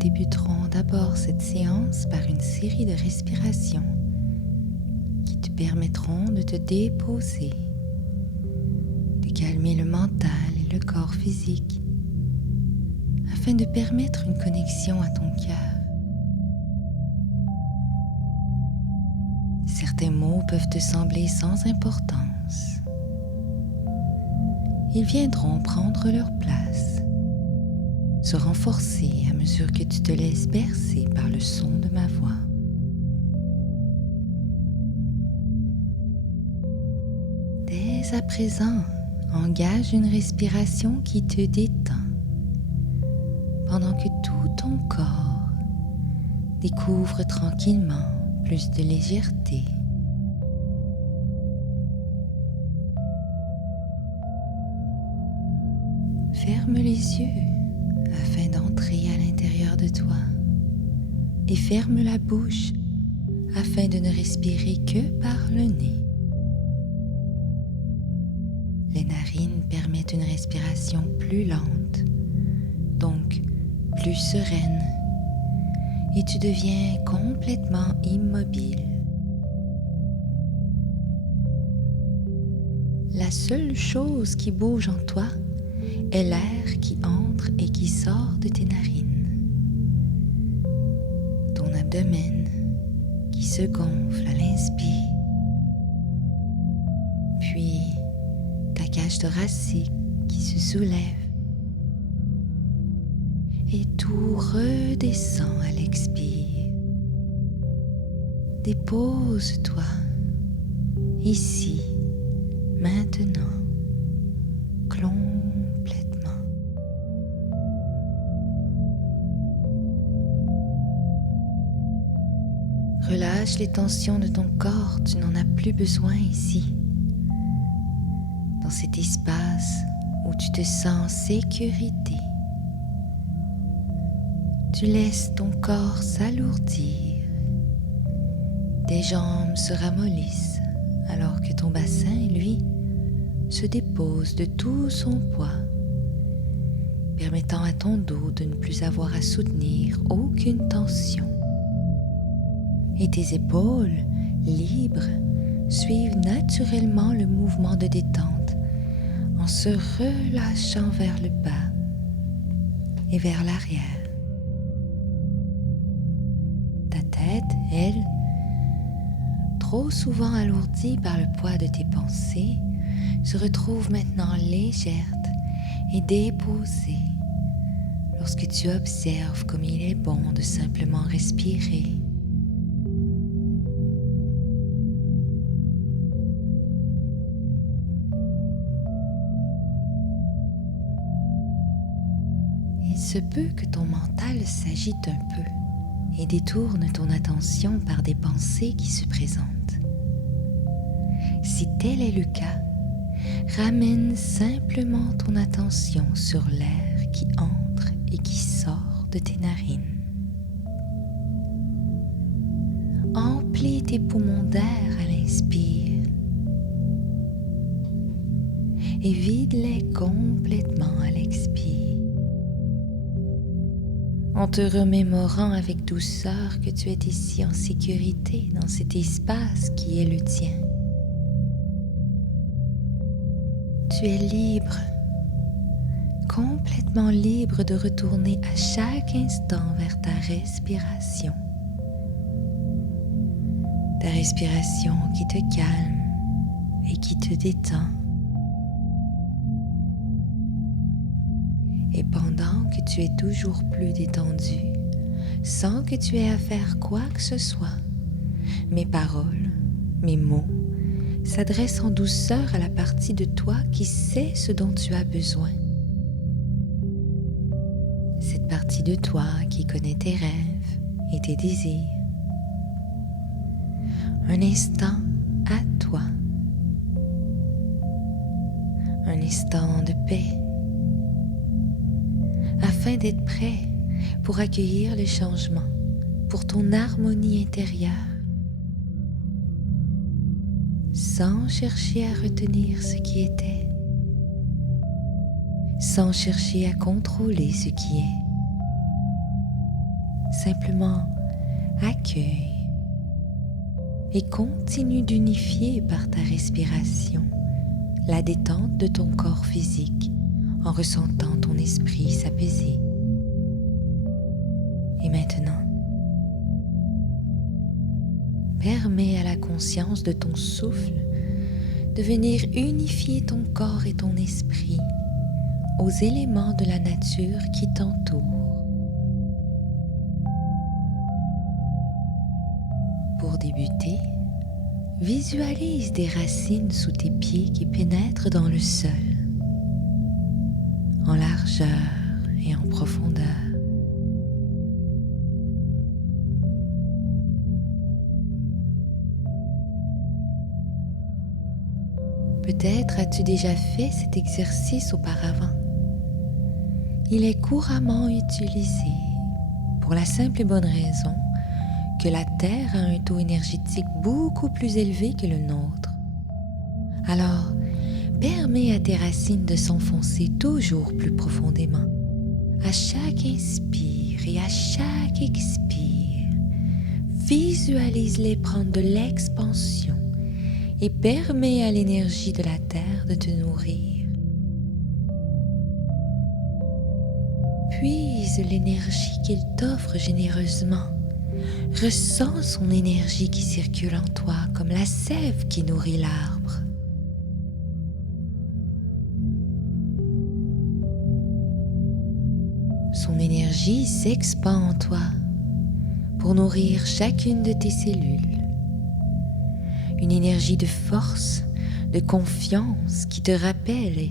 débuterons d'abord cette séance par une série de respirations qui te permettront de te déposer, de calmer le mental et le corps physique afin de permettre une connexion à ton cœur. Certains mots peuvent te sembler sans importance. Ils viendront prendre leur place, se renforcer à mesure que tu te laisses bercer par le son de ma voix. Dès à présent, engage une respiration qui te détend, pendant que tout ton corps découvre tranquillement plus de légèreté. Ferme les yeux afin d'entrer à l'intérieur de toi et ferme la bouche afin de ne respirer que par le nez. Les narines permettent une respiration plus lente, donc plus sereine, et tu deviens complètement immobile. La seule chose qui bouge en toi est l'air qui entre et qui sort de tes narines. Ton abdomen qui se gonfle à l'inspire, puis ta cage thoracique qui se soulève et tout redescend à l'expire. Dépose-toi ici, maintenant, complètement. Relâche les tensions de ton corps, tu n'en as plus besoin ici. Dans cet espace où tu te sens en sécurité, tu laisses ton corps s'alourdir. Tes jambes se ramollissent alors que ton bassin, lui, se dépose de tout son poids, permettant à ton dos de ne plus avoir à soutenir aucune tension. Et tes épaules, libres, suivent naturellement le mouvement de détente en se relâchant vers le bas et vers l'arrière. Ta tête, elle, trop souvent alourdie par le poids de tes pensées, se retrouve maintenant légère et déposée lorsque tu observes comme il est bon de simplement respirer. Il se peut que ton mental s'agite un peu et détourne ton attention par des pensées qui se présentent. Si tel est le cas, ramène simplement ton attention sur l'air qui entre et qui sort de tes narines. Emplis tes poumons d'air à l'inspire et vide-les complètement à l'expire, en te remémorant avec douceur que tu es ici en sécurité dans cet espace qui est le tien. Tu es libre, complètement libre de retourner à chaque instant vers ta respiration. Ta respiration qui te calme et qui te détend. Et pendant que tu es toujours plus détendu, sans que tu aies à faire quoi que ce soit, mes paroles, mes mots, s'adressent en douceur à la partie de toi qui sait ce dont tu as besoin. Cette partie de toi qui connaît tes rêves et tes désirs. Un instant à toi. Un instant de paix. Afin d'être prêt pour accueillir le changement, pour ton harmonie intérieure. Sans chercher à retenir ce qui était, sans chercher à contrôler ce qui est. Simplement accueille et continue d'unifier par ta respiration la détente de ton corps physique en ressentant ton esprit s'apaiser. Et maintenant, permets à la conscience de ton souffle de venir unifier ton corps et ton esprit aux éléments de la nature qui t'entourent. Pour débuter, visualise des racines sous tes pieds qui pénètrent dans le sol, en largeur et en profondeur. Peut-être as-tu déjà fait cet exercice auparavant. Il est couramment utilisé pour la simple et bonne raison que la Terre a un taux énergétique beaucoup plus élevé que le nôtre. Alors, permets à tes racines de s'enfoncer toujours plus profondément. À chaque inspire et à chaque expire, visualise-les prendre de l'expansion et permets à l'énergie de la Terre de te nourrir. Puise l'énergie qu'il t'offre généreusement. Ressens son énergie qui circule en toi comme la sève qui nourrit l'arbre. Son énergie s'expand en toi pour nourrir chacune de tes cellules. Une énergie de force, de confiance qui te rappelle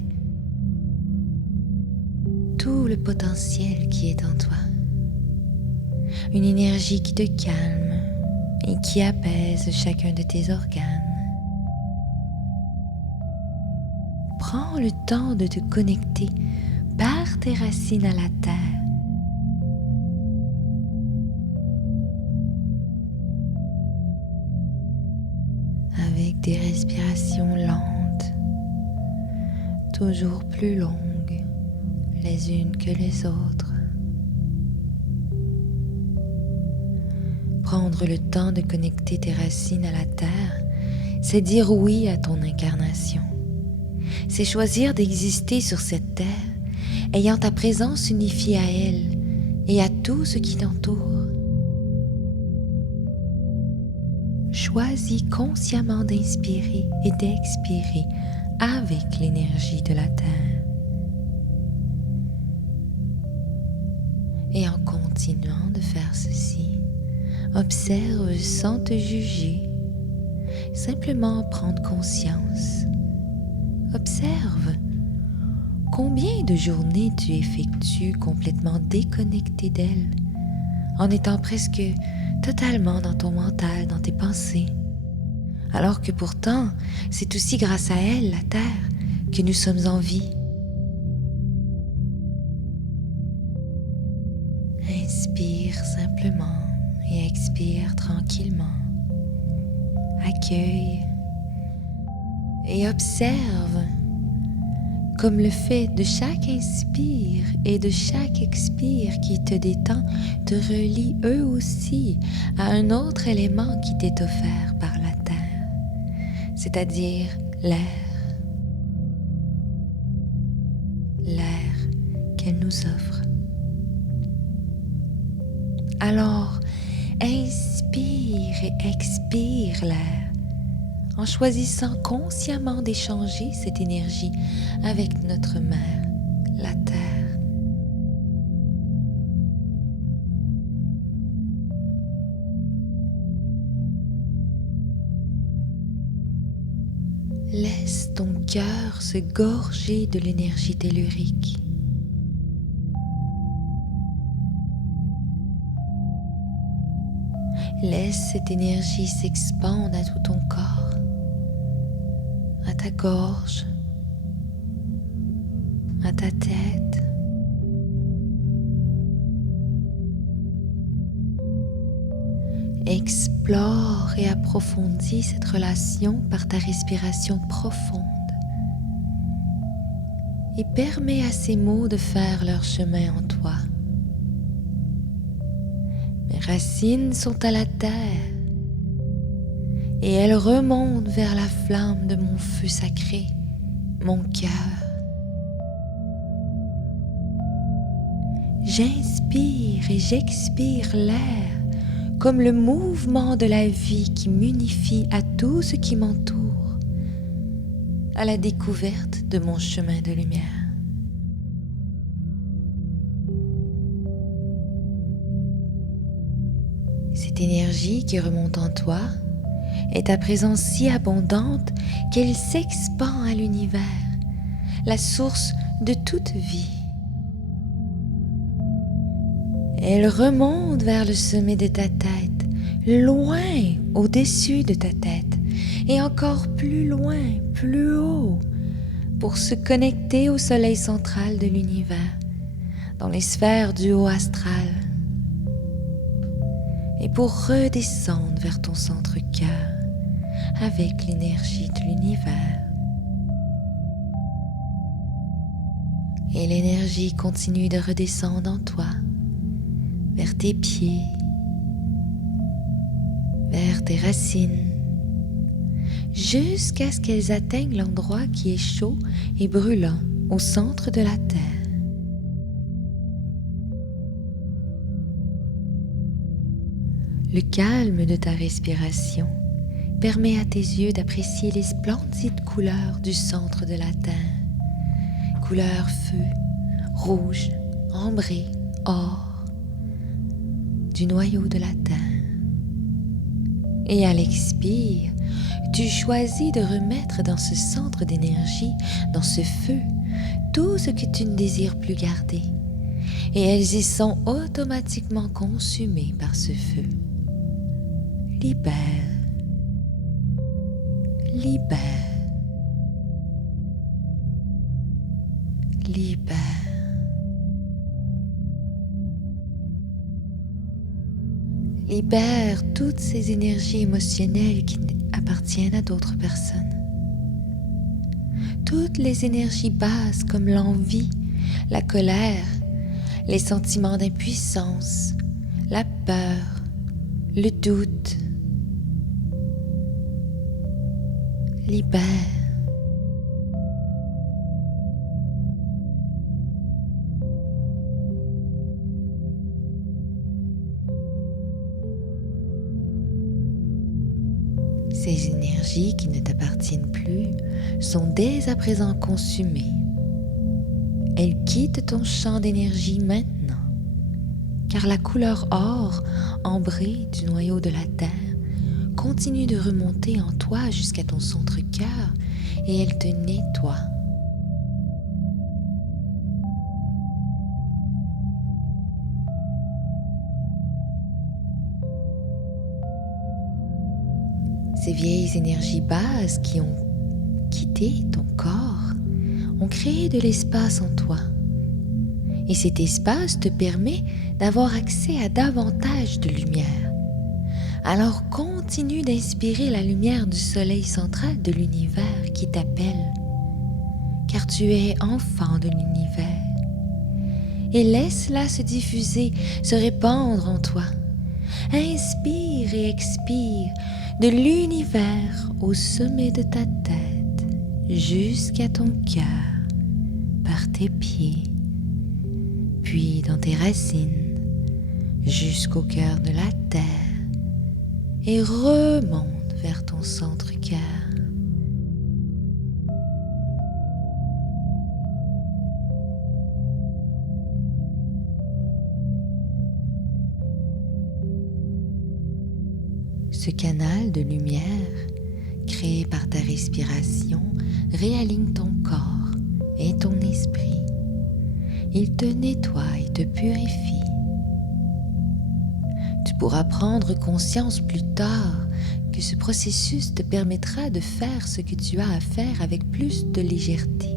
tout le potentiel qui est en toi. Une énergie qui te calme et qui apaise chacun de tes organes. Prends le temps de te connecter par tes racines à la terre. Avec des respirations lentes, toujours plus longues les unes que les autres. Prendre le temps de connecter tes racines à la terre, c'est dire oui à ton incarnation. C'est choisir d'exister sur cette terre, ayant ta présence unifiée à elle et à tout ce qui t'entoure. Choisis consciemment d'inspirer et d'expirer avec l'énergie de la terre. Et en continuant de faire ceci, observe sans te juger, simplement prendre conscience. Observe combien de journées tu effectues complètement déconnecté d'elle, en étant presque totalement dans ton mental, dans tes pensées, alors que pourtant, c'est aussi grâce à elle, la Terre, que nous sommes en vie. Inspire simplement et expire tranquillement. Accueille et observe comme le fait de chaque inspire et de chaque expire qui te détend te relie eux aussi à un autre élément qui t'est offert par la terre, c'est-à-dire l'air. L'air qu'elle nous offre. Alors, inspire et expire l'air en choisissant consciemment d'échanger cette énergie avec notre mère, la Terre. Laisse ton cœur se gorger de l'énergie tellurique. Laisse cette énergie s'expandre à tout ton corps, à ta gorge, à ta tête. Explore et approfondis cette relation par ta respiration profonde et permets à ces mots de faire leur chemin en toi. racines sont à la terre et elles remontent vers la flamme de mon feu sacré, mon cœur. J'inspire et j'expire l'air comme le mouvement de la vie qui m'unifie à tout ce qui m'entoure, à la découverte de mon chemin de lumière. Cette énergie qui remonte en toi est à présent si abondante qu'elle s'expand à l'univers, la source de toute vie. Elle remonte vers le sommet de ta tête, loin au-dessus de ta tête, et encore plus loin, plus haut, pour se connecter au soleil central de l'univers, dans les sphères du haut astral, et pour redescendre vers ton centre-cœur avec l'énergie de l'univers. Et l'énergie continue de redescendre en toi, vers tes pieds, vers tes racines, jusqu'à ce qu'elles atteignent l'endroit qui est chaud et brûlant au centre de la terre. Le calme de ta respiration permet à tes yeux d'apprécier les splendides couleurs du centre de la terre. Couleur feu, rouge, ambré, or, du noyau de la terre. Et à l'expire, tu choisis de remettre dans ce centre d'énergie, dans ce feu, tout ce que tu ne désires plus garder. Et elles y sont automatiquement consumées par ce feu. Libère, libère, libère. Libère toutes ces énergies émotionnelles qui appartiennent à d'autres personnes. Toutes les énergies basses comme l'envie, la colère, les sentiments d'impuissance, la peur, le doute. Libère. Ces énergies qui ne t'appartiennent plus sont dès à présent consumées. Elles quittent ton champ d'énergie maintenant, car la couleur or, ambrée du noyau de la terre, continue de remonter en toi jusqu'à ton centre-cœur et elle te nettoie. Ces vieilles énergies basses qui ont quitté ton corps ont créé de l'espace en toi. Et cet espace te permet d'avoir accès à davantage de lumière. Alors continue d'inspirer la lumière du soleil central de l'univers qui t'appelle, car tu es enfant de l'univers. Et laisse-la se diffuser, se répandre en toi. Inspire et expire de l'univers au sommet de ta tête, jusqu'à ton cœur, par tes pieds, puis dans tes racines, jusqu'au cœur de la terre, et remonte vers ton centre-cœur. Ce canal de lumière, créé par ta respiration, réaligne ton corps et ton esprit. Il te nettoie et te purifie. Tu pourras prendre conscience plus tard que ce processus te permettra de faire ce que tu as à faire avec plus de légèreté.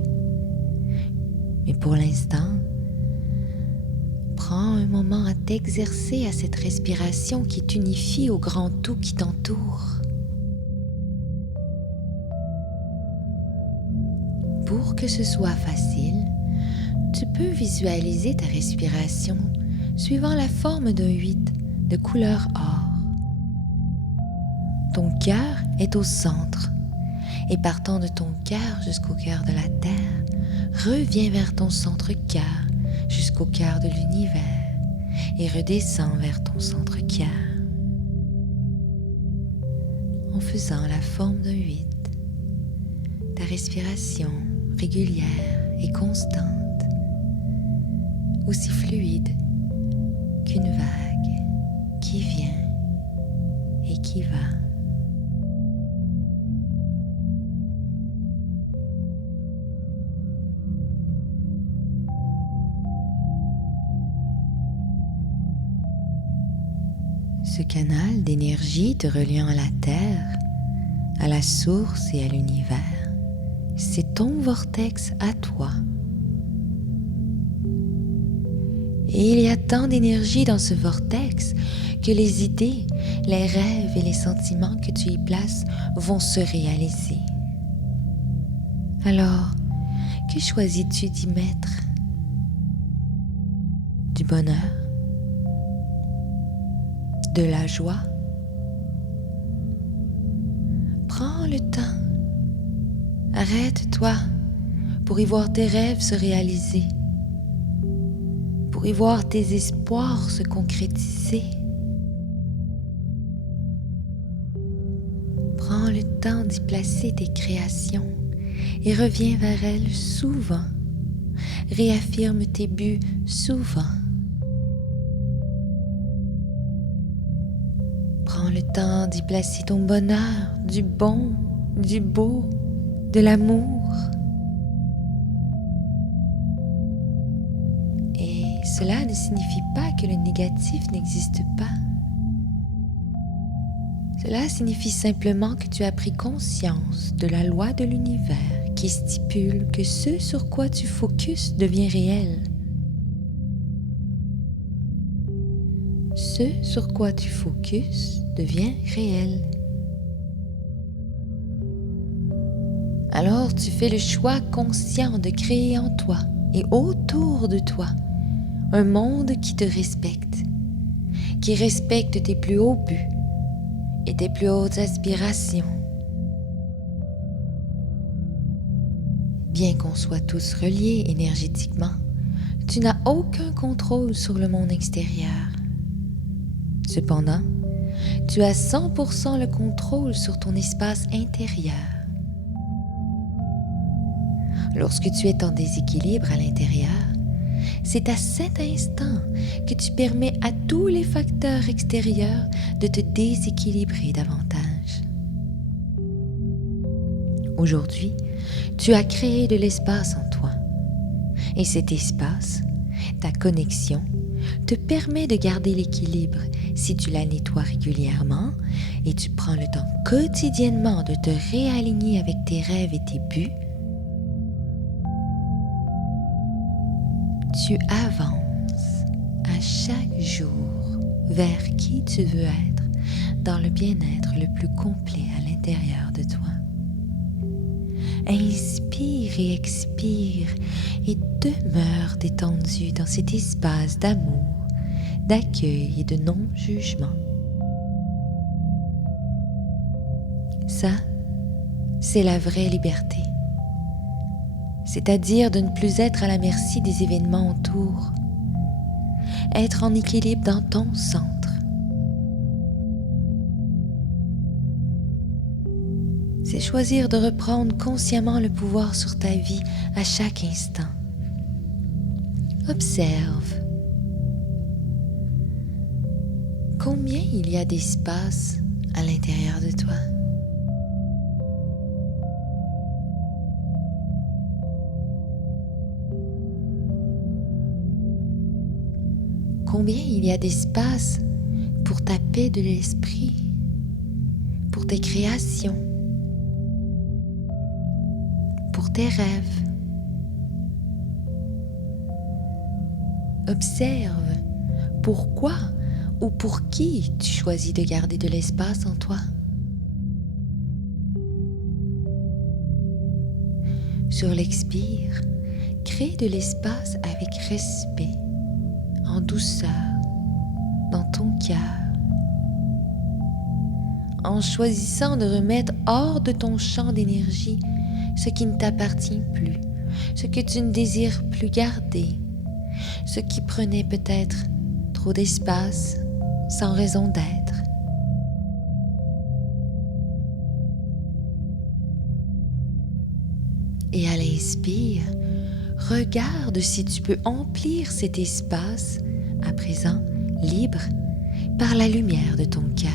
Mais pour l'instant, prends un moment à t'exercer à cette respiration qui t'unifie au grand tout qui t'entoure. Pour que ce soit facile, tu peux visualiser ta respiration suivant la forme d'un 8 de couleur or. Ton cœur est au centre et partant de ton cœur jusqu'au cœur de la terre, reviens vers ton centre-cœur jusqu'au cœur de l'univers et redescends vers ton centre-cœur en faisant la forme d'un 8. Ta respiration régulière et constante, aussi fluide qu'une vague qui vient et qui va. Ce canal d'énergie te reliant à la Terre, à la source et à l'univers, c'est ton vortex à toi. Et il y a tant d'énergie dans ce vortex que les idées, les rêves et les sentiments que tu y places vont se réaliser. Alors, que choisis-tu d'y mettre? Du bonheur? De la joie? Prends le temps. Arrête-toi pour y voir tes rêves se réaliser, pour y voir tes espoirs se concrétiser. Prends le temps d'y placer tes créations et reviens vers elles souvent. Réaffirme tes buts souvent. Prends le temps d'y placer ton bonheur, du bon, du beau, de l'amour. Et cela ne signifie pas que le négatif n'existe pas. Cela signifie simplement que tu as pris conscience de la loi de l'univers qui stipule que ce sur quoi tu focuses devient réel. Ce sur quoi tu focuses devient réel. Alors tu fais le choix conscient de créer en toi et autour de toi un monde qui te respecte, qui respecte tes plus hauts buts et tes plus hautes aspirations. Bien qu'on soit tous reliés énergétiquement, tu n'as aucun contrôle sur le monde extérieur. Cependant, tu as 100% le contrôle sur ton espace intérieur. Lorsque tu es en déséquilibre à l'intérieur, c'est à cet instant que tu permets à tous les facteurs extérieurs de te déséquilibrer davantage. Aujourd'hui, tu as créé de l'espace en toi. Et cet espace, ta connexion, te permet de garder l'équilibre si tu la nettoies régulièrement et tu prends le temps quotidiennement de te réaligner avec tes rêves et tes buts. Tu avances à chaque jour vers qui tu veux être dans le bien-être le plus complet à l'intérieur de toi. Inspire et expire et demeure détendu dans cet espace d'amour, d'accueil et de non-jugement. Ça, c'est la vraie liberté. C'est-à-dire de ne plus être à la merci des événements autour. Être en équilibre dans ton centre. C'est choisir de reprendre consciemment le pouvoir sur ta vie à chaque instant. Observe. Combien il y a d'espace à l'intérieur de toi? Combien il y a d'espace pour ta paix de l'esprit, pour tes créations, pour tes rêves. Observe pourquoi ou pour qui tu choisis de garder de l'espace en toi. Sur l'expire, crée de l'espace avec respect, en douceur, dans ton cœur, en choisissant de remettre hors de ton champ d'énergie ce qui ne t'appartient plus, ce que tu ne désires plus garder, ce qui prenait peut-être trop d'espace sans raison d'être. Et à l'inspire, regarde si tu peux emplir cet espace, à présent libre, par la lumière de ton cœur.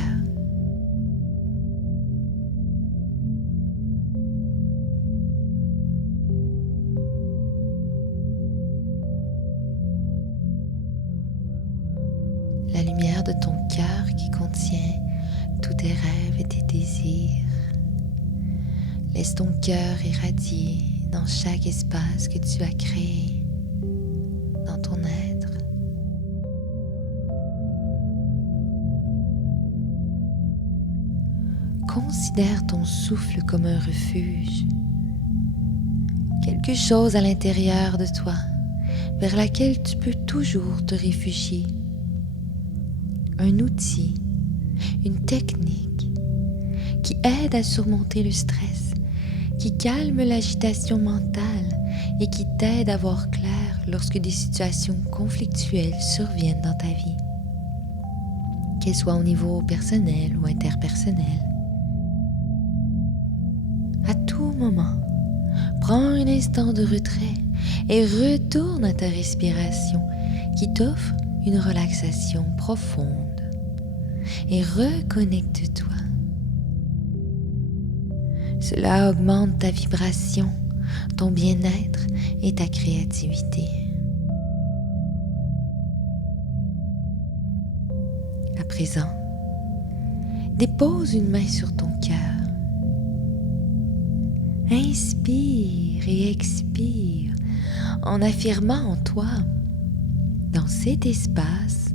La lumière de ton cœur qui contient tous tes rêves et tes désirs. Laisse ton cœur irradier dans chaque espace que tu as créé dans ton être. Considère ton souffle comme un refuge, quelque chose à l'intérieur de toi vers laquelle tu peux toujours te réfugier. Un outil, une technique qui aide à surmonter le stress, qui calme l'agitation mentale et qui t'aide à voir clair lorsque des situations conflictuelles surviennent dans ta vie, qu'elles soient au niveau personnel ou interpersonnel. À tout moment, prends un instant de retrait et retourne à ta respiration qui t'offre une relaxation profonde. Et reconnecte-toi. Cela augmente ta vibration, ton bien-être et ta créativité. À présent, dépose une main sur ton cœur. Inspire et expire en affirmant en toi, dans cet espace,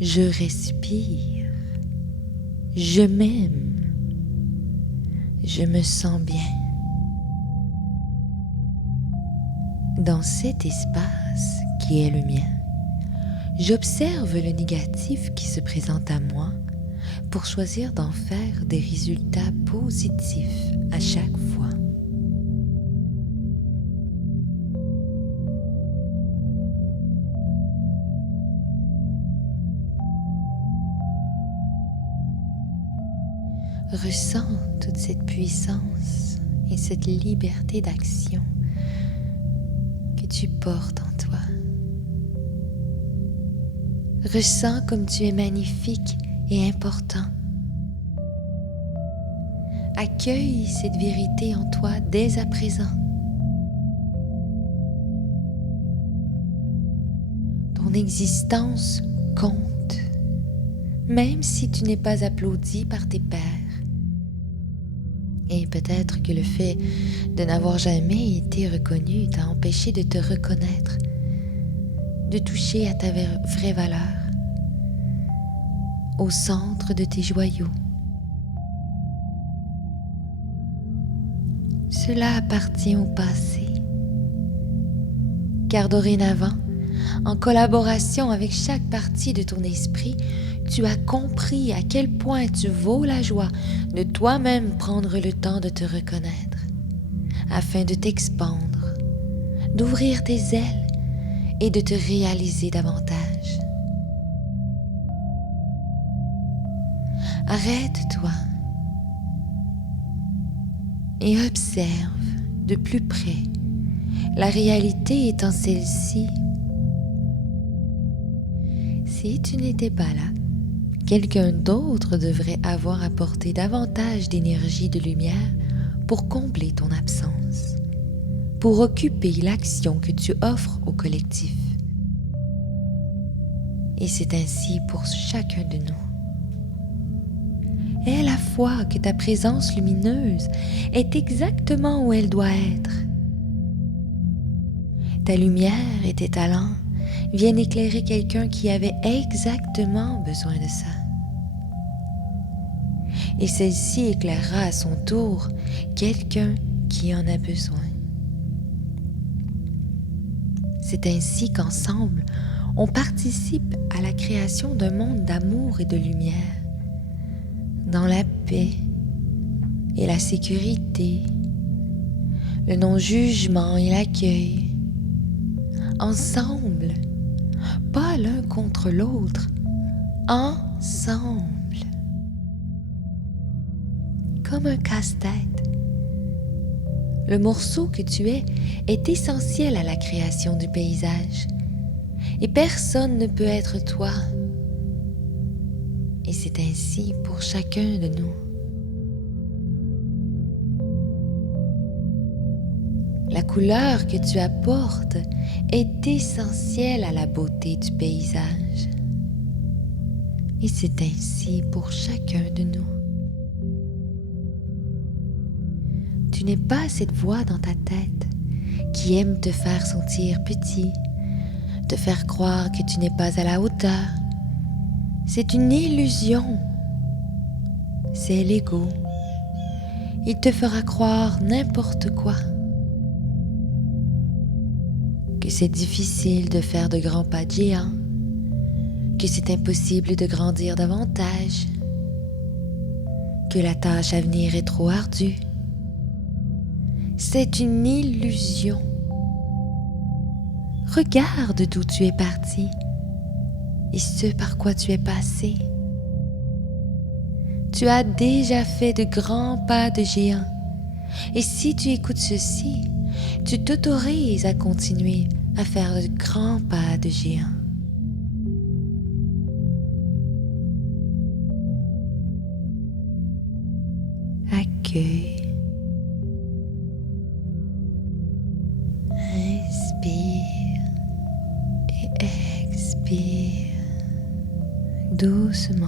je respire. Je m'aime, je me sens bien. Dans cet espace qui est le mien, j'observe le négatif qui se présente à moi pour choisir d'en faire des résultats positifs à chaque fois. Ressens toute cette puissance et cette liberté d'action que tu portes en toi. Ressens comme tu es magnifique et important. Accueille cette vérité en toi dès à présent. Ton existence compte, même si tu n'es pas applaudi par tes pairs. Et peut-être que le fait de n'avoir jamais été reconnu t'a empêché de te reconnaître, de toucher à ta vraie valeur, au centre de tes joyaux. Cela appartient au passé, car dorénavant, en collaboration avec chaque partie de ton esprit, tu as compris à quel point tu vaux la joie de toi-même prendre le temps de te reconnaître, afin de t'expandre, d'ouvrir tes ailes et de te réaliser davantage. Arrête-toi et observe de plus près la réalité étant celle-ci. Si tu n'étais pas là, quelqu'un d'autre devrait avoir apporté davantage d'énergie, de lumière pour combler ton absence, pour occuper l'action que tu offres au collectif. Et c'est ainsi pour chacun de nous. Aie la foi que ta présence lumineuse est exactement où elle doit être. Ta lumière et tes talents viennent éclairer quelqu'un qui avait exactement besoin de ça. Et celle-ci éclairera à son tour quelqu'un qui en a besoin. C'est ainsi qu'ensemble, on participe à la création d'un monde d'amour et de lumière, dans la paix et la sécurité, le non-jugement et l'accueil. Ensemble, pas l'un contre l'autre, ensemble. Comme un casse-tête. Le morceau que tu es est essentiel à la création du paysage. Et personne ne peut être toi. Et c'est ainsi pour chacun de nous. La couleur que tu apportes est essentielle à la beauté du paysage. Et c'est ainsi pour chacun de nous. Tu n'es pas cette voix dans ta tête qui aime te faire sentir petit, te faire croire que tu n'es pas à la hauteur. C'est une illusion. C'est l'ego. Il te fera croire n'importe quoi. Que c'est difficile de faire de grands pas de géant, que c'est impossible de grandir davantage, que la tâche à venir est trop ardue. C'est une illusion. Regarde d'où tu es parti et ce par quoi tu es passé. Tu as déjà fait de grands pas de géant. Et si tu écoutes ceci, tu t'autorises à continuer à faire de grands pas de géant. Accueille. Inspire et expire doucement.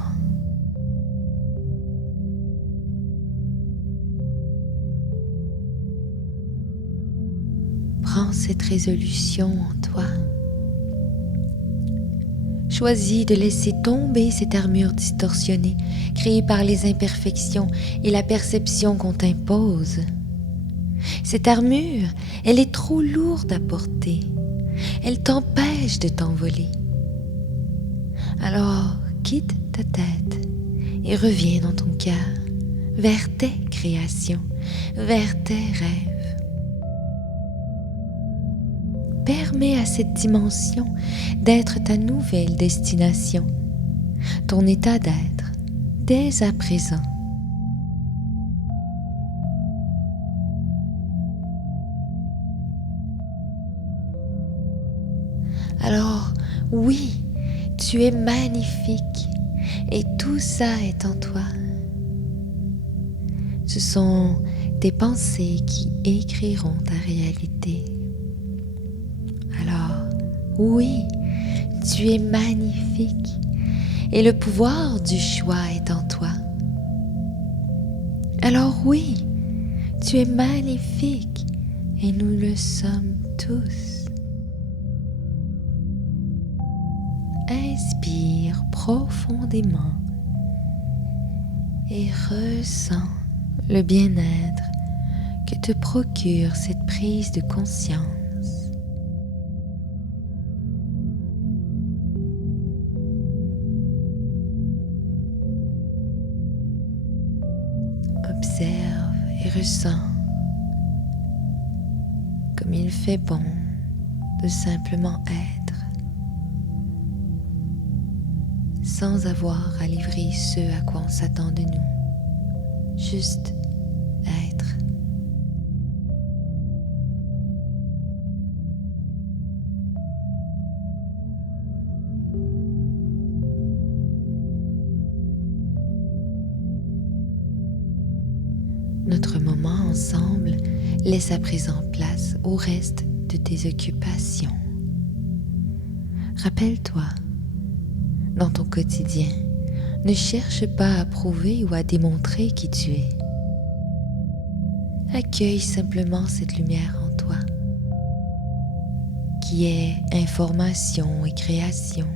Prends cette résolution en toi. Choisis de laisser tomber cette armure distorsionnée, créée par les imperfections et la perception qu'on t'impose. Cette armure, elle est trop lourde à porter. Elle t'empêche de t'envoler. Alors, quitte ta tête et reviens dans ton cœur, vers tes créations, vers tes rêves. Permets à cette dimension d'être ta nouvelle destination, ton état d'être, dès à présent. Alors, oui, tu es magnifique et tout ça est en toi. Ce sont tes pensées qui écriront ta réalité. Alors, oui, tu es magnifique et le pouvoir du choix est en toi. Alors oui, tu es magnifique et nous le sommes tous. Inspire profondément et ressens le bien-être que te procure cette prise de conscience. Observe et ressens comme il fait bon de simplement être, sans avoir à livrer ce à quoi on s'attend de nous, juste être. Notre moment ensemble laisse à présent place au reste de tes occupations. Rappelle-toi, dans ton quotidien, ne cherche pas à prouver ou à démontrer qui tu es. Accueille simplement cette lumière en toi, qui est information et création,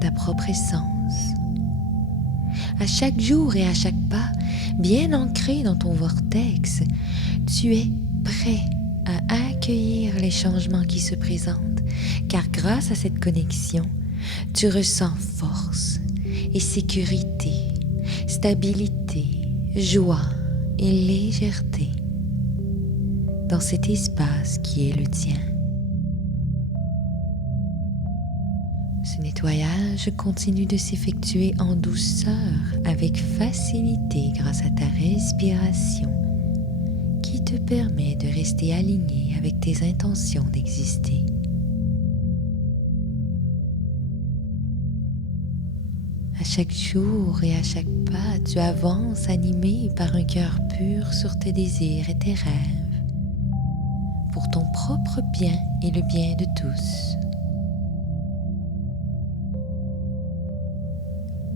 ta propre essence. À chaque jour et à chaque pas, bien ancré dans ton vortex, tu es prêt à accueillir les changements qui se présentent, car grâce à cette connexion, tu ressens force et sécurité, stabilité, joie et légèreté dans cet espace qui est le tien. Ce nettoyage continue de s'effectuer en douceur avec facilité grâce à ta respiration qui te permet de rester aligné avec tes intentions d'exister. À chaque jour et à chaque pas, tu avances animé par un cœur pur sur tes désirs et tes rêves, pour ton propre bien et le bien de tous.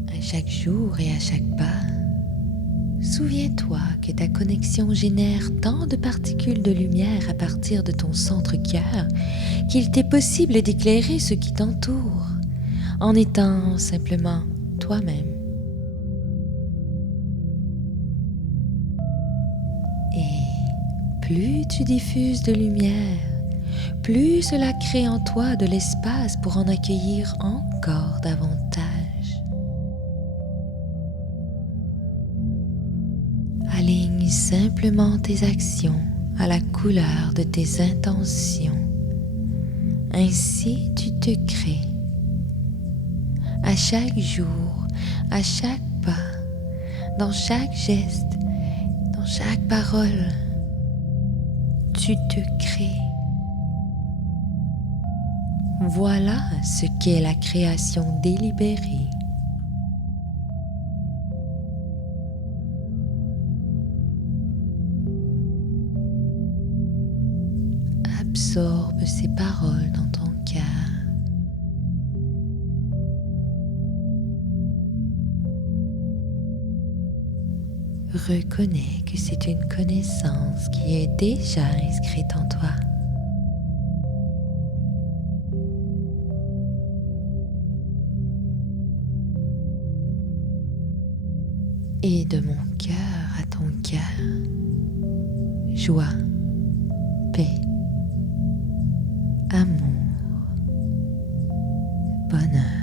À chaque jour et à chaque pas, souviens-toi que ta connexion génère tant de particules de lumière à partir de ton centre-cœur qu'il t'est possible d'éclairer ce qui t'entoure en étant simplement toi-même. Et plus tu diffuses de lumière, plus cela crée en toi de l'espace pour en accueillir encore davantage. Aligne simplement tes actions à la couleur de tes intentions. Ainsi tu te crées. À chaque jour, à chaque pas, dans chaque geste, dans chaque parole, tu te crées. Voilà ce qu'est la création délibérée. Absorbe ces paroles dans ton cœur. Reconnais que c'est une connaissance qui est déjà inscrite en toi. Et de mon cœur à ton cœur, joie, paix, amour, bonheur.